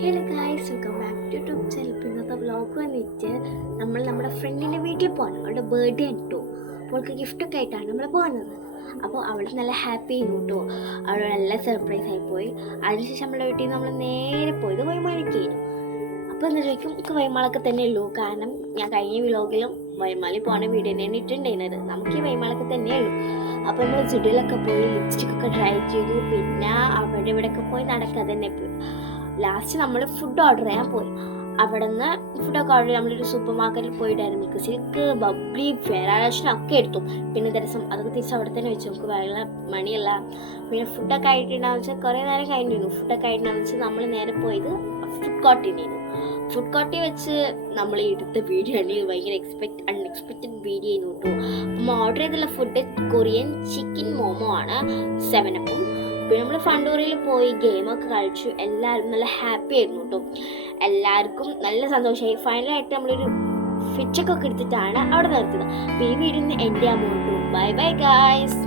Hello guys, welcome back to YouTube channel. ഇന്നത്തെ vlog വന്നിട്ട് നമ്മൾ നമ്മുടെ ഫ്രണ്ടിൻ്റെ വീട്ടിൽ പോകണം. അവളുടെ ബർത്ത്ഡേ ആണ് കേട്ടോ. അപ്പോൾ അവൾക്ക് ഗിഫ്റ്റൊക്കെ ആയിട്ടാണ് നമ്മൾ പോകുന്നത്. അപ്പോൾ അവൾ നല്ല ഹാപ്പി ആയിരുന്നു കേട്ടോ. അവൾ നല്ല സർപ്രൈസ് ആയിപ്പോയി. അതിനുശേഷം നമ്മുടെ വീട്ടിൽ നിന്ന് നമ്മൾ നേരെ പോയത് വൈമാലിക്കായിരുന്നു. അപ്പോൾ എന്താ ചോദിക്കും, നമുക്ക് വൈമാളൊക്കെ തന്നെ ഉള്ളൂ. കാരണം ഞാൻ കഴിഞ്ഞ വ്ളോഗിലും വൈമാലി പോണ വീഡിയോ തന്നെയാണ് ഇട്ടുണ്ടായിരുന്നത്. നമുക്ക് ഈ വൈമാളൊക്കെ തന്നെയേ ഉള്ളൂ. അപ്പോൾ നമ്മൾ സിഡിലൊക്കെ പോയി ലിപ്സ്റ്റിക്കൊക്കെ ട്രൈ ചെയ്തു. പിന്നെ അവിടെ ഇവിടെയൊക്കെ പോയി നടക്കാൻ തന്നെ പോയി. ലാസ്റ്റ് നമ്മൾ ഫുഡ് ഓർഡർ ചെയ്യാൻ പോയി. അവിടെ നിന്ന് ഫുഡൊക്കെ ഓർഡർ ചെയ്ത് നമ്മളൊരു സൂപ്പർ മാർക്കറ്റിൽ പോയിട്ടായിരുന്നു മിൽക്ക് സിൽക്ക്, ബബ്ലി, ഫെയറാഷൻ ഒക്കെ എടുത്തു. പിന്നെ ദിവസം അതൊക്കെ തിരിച്ച് അവിടെ തന്നെ വെച്ചു. നമുക്ക് വേറെ മണിയല്ല. പിന്നെ ഫുഡൊക്കെ ആയിട്ടുണ്ടാകുന്ന വെച്ചാൽ കുറേ നേരം കഴിഞ്ഞിരുന്നു. ഫുഡൊക്കെ ആയിട്ടുണ്ടാകുന്ന വെച്ചാൽ നമ്മൾ നേരെ പോയത് ഫുഡ് കോർട്ടിനായിരുന്നു. ഫുഡ് കോർട്ടിൽ വെച്ച് നമ്മൾ എടുത്ത വീഡിയോ ആണെങ്കിൽ ഭയങ്കര അൺഎക്സ്പെക്റ്റഡ് വീഡിയോ ആയിരുന്നു കേട്ടോ. അപ്പം ഓർഡർ ചെയ്തുള്ള ഫുഡ് കൊറിയൻ ചിക്കൻ മോമോ ആണ്, 7-Up. പിന്നെ നമ്മൾ ഫണ്ടൂറിൽ പോയി ഗെയിമൊക്കെ കളിച്ചു. എല്ലാവരും നല്ല ഹാപ്പി ആയിരുന്നു കേട്ടോ. എല്ലാവർക്കും നല്ല സന്തോഷമായി. ഫൈനലായിട്ട് നമ്മളൊരു ഫിച്ചൊക്കെ എടുത്തിട്ടാണ് അവിടെ നിർത്തിയത്. അപ്പോൾ ഈ വീഡിയോ എൻ്റെ അമൗണ്ട്. Bye bye guys.